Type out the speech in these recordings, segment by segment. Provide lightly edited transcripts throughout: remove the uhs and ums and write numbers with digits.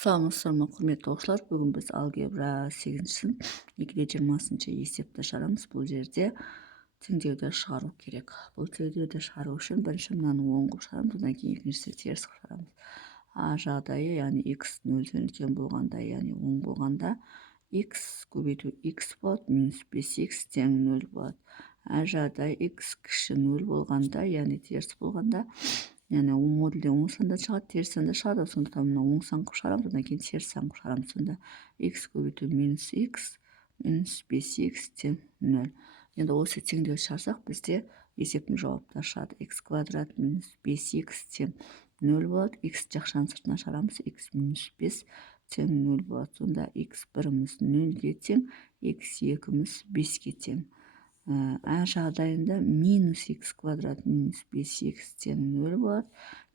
Саламатсыздар ма, құрметті оқушылар. Бүгін біз алгебра 8-сін 2-де 20-сыншы есепті шығарамыз. Бұл жерде теңдеуді шығару керек. Бұл теңдеуді шығару үшін бірінші мынаны оң қылып шығарамыз, одан кейін екіншісі теріс қылып шығарамыз. А жағдайы, яғни x 0-ден үлкен болғанда, яғни оң болғанда, x көбейту x болады, минус 5x тең 0 болады. А жағдай x кіші 0 болғанда, яғни теріс болғанда, яғни модульден оң санда шығады, теріс санда шығады. Сондықтан мына оң сан қылып шығарамыз, одан кейін теріс сан қылып шығарамыз. Сонда x көбейту минус x, минус 5x тең 0. Енді осы теңдеуді шығарсақ, бізде есептің жауаптары шығады. X квадрат минус 5x тең 0 болады. X жақшаның сыртына шығарамыз, x минус 5 тең 0 болады. Сонда x біріміз 0-ге тең, x екіміз 5-ге тең. А жағдайында минус x квадрат минус 5x тең 0 болады.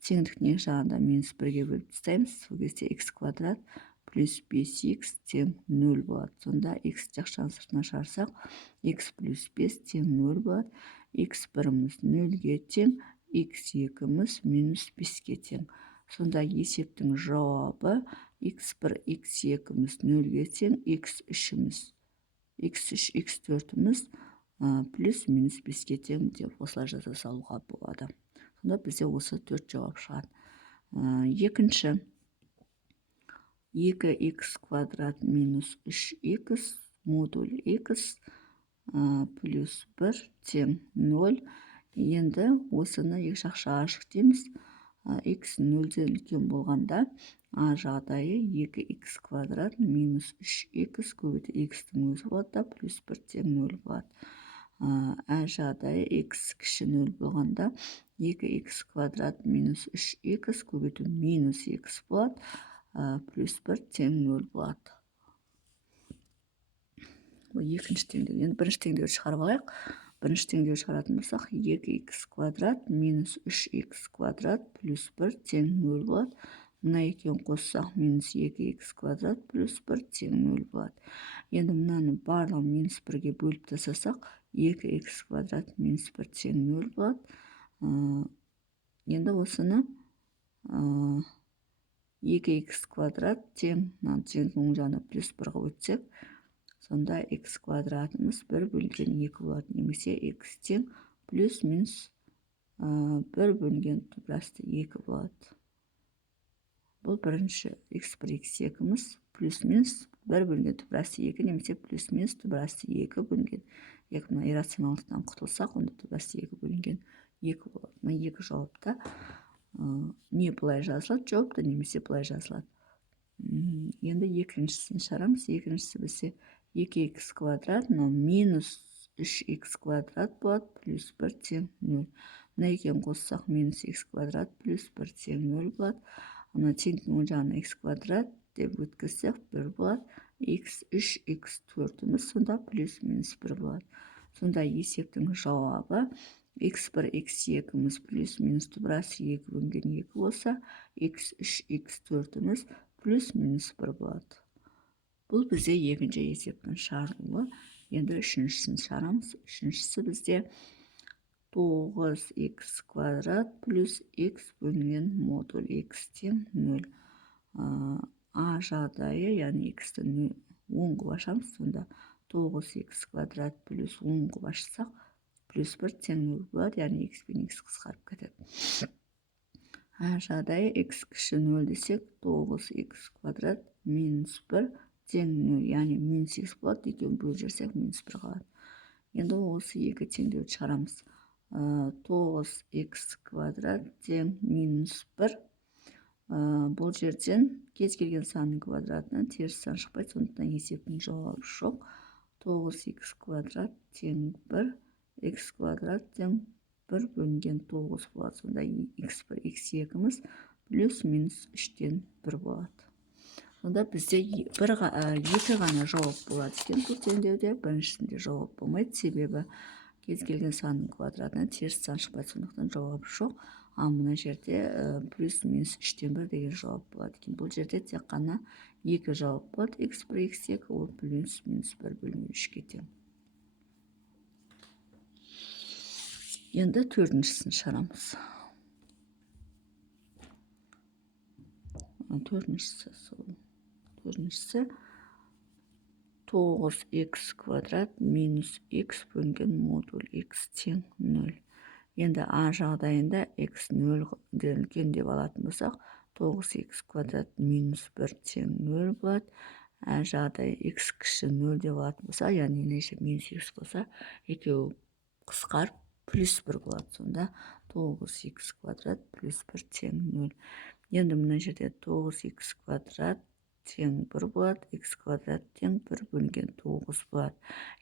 Теңдіктің екі жағында минус 1-ге бөліп тастаймыз. Сол кезде x квадрат плюс 5x тең 0 болады. Сонда x жақшаның сыртына шығарсақ, x плюс 5 тең 0 болады. X біріміз 0-ге тең, x екіміз минус 5-ге тең. Сонда есептің жауабы x1, x екіміз 0-ге тең, x3-іміз, x3, x4-іміз плюс минус 5-ге тең деп осылай жаза салуға болады. Сонда бізде осы 4 жауап шығады. Екінші, 2x квадрат минус 3x модуль x плюс 1 тең 0. Енді осыны екі жақша ашық дейміз. X 0-ден үлкен болғанда, а жағдайы 2x квадрат минус 3x көбейту x-тің өзі болады, плюс 1 тең 0 болады. А жағдайы x кіші 0 болғанда 2x квадрат минус 3x көбейту минус x болады, плюс 1 тең 0 болады. Бұл екінші теңдеу. Енді бірінші теңдеуді шығарып алайық. Бірінші теңдеуді шығаратын болсақ, 2x квадрат минус 3x квадрат плюс 1 тең 0 болады. Мына екеуін қоссақ, минус 2x квадрат плюс 1 тең 0 болады. Енді мынаны барлығын минус 1-ге бөліп тастасақ, 2x квадрат минус 1 тең 0 болады. Енді осыны 2x квадрат тең, теңдің оң жағына плюс 1-ға өтсек, сонда x квадратымыз 1 бөлінген 2 болады. Немесе x тең плюс минус 1 бөлінген тубрасты 2 болады. Бұл бірінші x1, x2-міз плюс минус 1 бөлінген тубрасты 2, немесе плюс минус тубрасты 2 бөлінген 2. Мына иррационалдықтан құтылсақ, онда тубрасты 2 бөлінген 2 болады. Мына екі жауапта не былай жазылады жауапта, немесе былай жазылады. Енді екіншісін шығарамыз. Екіншісі бізде 2x квадрат, минус 3x квадрат болады, плюс 1 тең 0. Мына екеуін қоссақ, минус x квадрат плюс 1 тең 0 болады. Мына теңдіктің оң жағына x квадрат деп өткізсек 1 болады. x3, x4-іміз сонда плюс минус 1 болады. Сонда есептің жауабы x1, x2-міз плюс минус тубрасы 2 бөлінген 2 болса, x3, x4-іміз плюс минус 1 болады. Бұл бізде екінші есептің шығарылуы. Енді үшіншісін шығарамыз. Үшіншісі бізде 9x квадрат плюс x бөлінген модуль x тең 0. А жағдайы, яғни x-ті оң қылып ашамыз, сонда 9x квадрат плюс оң қылып ашсақ, плюс 1 тең 0 болады, яғни x пен x қысқарып кетеді. А жағдайы x кіші 0 десек, 9x квадрат минус 1 тең 0, яғни минус x болады, екеуін бөліп жіберсек минус 1 қалады. Енді осы екі теңдеуді шығарамыз. 9x квадрат тең минус 1. Бұл жерден кез келген санның квадратынан теріс сан шықпайды, сондықтан есептің жауабы жоқ. 9x квадрат тең 1, x квадрат тең 1 бөлінген 9 болады. Сонда x1, x2-міз плюс минус 3-тен 1 болады. Сонда бізде екі ғана жауап болады екен бұл теңдеуде. Біріншісінде жауап болмайды, себебі кез келген санның квадратынан теріс сан шықпайды, сондықтан жауабы жоқ. А мына жерде плюс минус 3-тен 1 деген жауап болады екен. Бұл жерде тек қана екі жауап болады. x1, x2, ол плюс минус 1 бөлінген 3-ге тең. Енді төртіншісін шығарамыз. Төртіншісі сол. Төртіншісі 9x квадрат минус x бөлінген модуль x тең 0. Енді а жағдайында x 0-ден үлкен деп алатын болсақ, 9x квадрат минус 1 тең 0 болады. А жағдай x кіші 0 деп алатын болса, яғни неше минус x болса, екеуі қысқарып плюс 1 болады. Сонда 9x квадрат плюс 1 тең 0. Енді мына жерде 9x квадрат тең 1 болады, x квадрат тең 1 бөлінген 9 болады.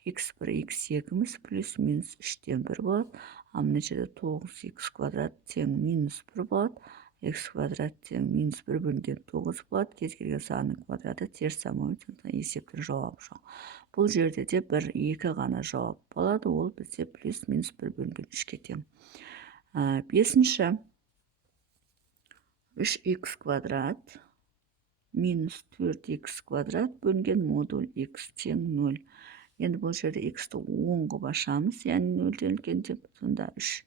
x1, x2-міз плюс минус 3-тен 1 болады. А мына жерде 9x квадрат тең минус 1 болады. X квадрат тең минус 1 бөлінген 9 болады. Кез келген санның квадраты теріс самойын, сондықтан есептің жауабы жоқ. Бұл жерде де 1-2 ғана жауап болады. Ол бізде плюс минус 1 бөлінген 3-ке тең. Бесінші 3x квадрат минус 4x квадрат бөлінген модуль x тең 0. Енді бұл жерде x-ті 10 қылып ашамыз, яғни 0-ден үлкен деп, сонда 3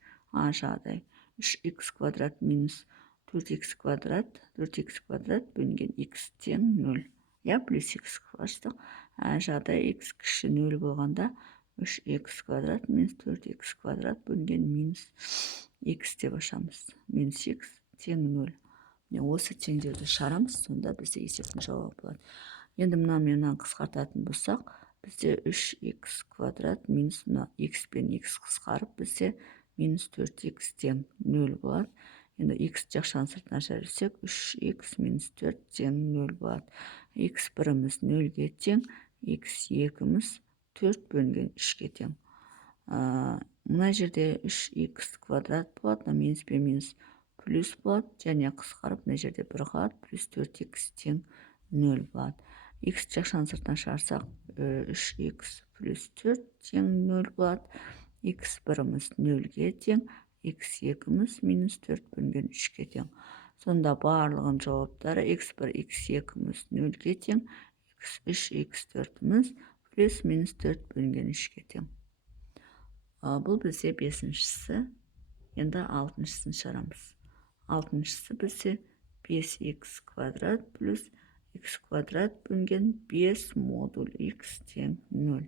жағдай. 3x квадрат минус 4x квадрат бөлінген x тең 0. Я плюс x қылаштық. Жағдай x кіші 0 болғанда 3x квадрат минус 4x квадрат бөлінген минус x деп ашамыз. Минус x тең 0. Осы теңдеуді шығарамыз, сонда бізде есептің жауабы болады. Енді мынаны қысқартатын болсақ, бізде 3x квадрат минус x пен x қысқарып, бізде минус 4x тең 0 болады. Енді x жақшаның сыртына шығарсақ, 3x минус 4 тең 0 болады. x1-міз 0-ге тең, x2-міз 4 бөлінген 3-ке тең. Мына жерде 3x квадрат болады, минус пен минус плюс болады, және қысқарып, мына жерде 1 қалады, плюс 4x тең 0 болады. X жақшаның сыртына шығарсақ, 3x плюс 4 тең 0 болады. x1-міз 0-ге тең, x2-міз минус 4 бөлінген 3-ке тең. Сонда барлығын жауаптары x1, x2-міз 0-ге тең, x3, x4-міз плюс минус 4 бөлінген 3-ке тең. Бұл бізде 5-шісі. Енді 6-шысын шығарамыз. 6-шысы бізде 5x квадрат плюс x квадрат бөлінген 5 модуль x тең 0.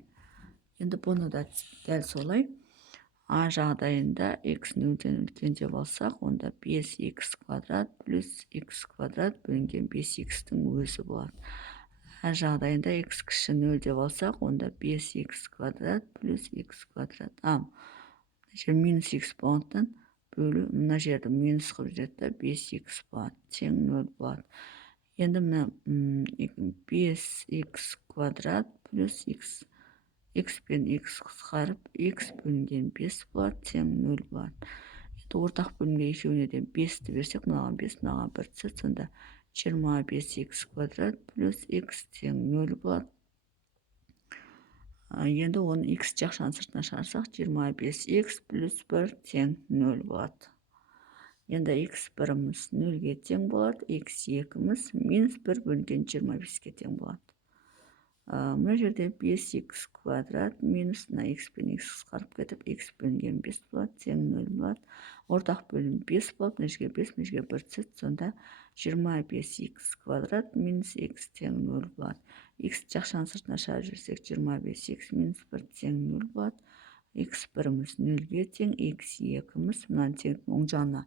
Енді бұны да дәл солай. А жағдайында x 0-ден үлкен деп алсақ, онда 5x квадрат плюс x квадрат бөлінген 5x-тің өзі болады. А жағдайында x кіші 0 деп алсақ, онда 5x квадрат плюс x квадрат. Минус x болғандықтан бөлу, мына жерді минус қылып жүреді, 5x болады, тең 0 болады. Енді мына 5x квадрат плюс x пен x қысқарып, x бөлінген 5 болады, тең 0 болады. Енді ортақ бөлімге екеуіне де 5-ті берсек, мынаған 5, мынаған 1 түседі, сонда 25x квадрат плюс x тең 0 болады. Енді оны x жақшаның сыртына шығарсақ, 25x плюс 1 тең 0 болады. Енді x1-міз 0-ге тең болады, x2-міз минус 1 бөлінген 25-ке тең болады. Мына жерде 5x квадрат минус x пен x қысқарып кетіп, x бөлінген 5 болады, тең 0 болады. Ортақ бөлім 5 болады, мына жерге 5, мына жерге 1 түседі, сонда 25x квадрат минус x тең 0 болады. X жақшаның сыртына шығарып жүрсек, 25x минус 1 тең 0 болады. x1-міз 0-ге тең, x2-міз мынаны тең оң жағына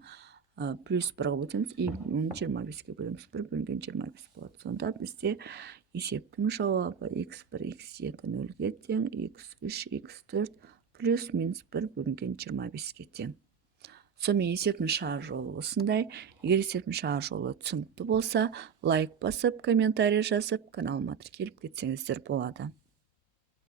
плюс 1 қылып өтеміз, и 25-ке бөлеміз, 1 бөлінген 25 болады. Сонда бізде есептің жауабы x1, x2 0-ге тең, x3, x4 плюс минус 1 бөлінген 25-ке тең. Сонымен есептің шығару жолы осындай. Егер есептің шығару жолы түсінікті болса, лайк басып, комментарий жазып, каналыма тіркеліп кетсеңіздер болады.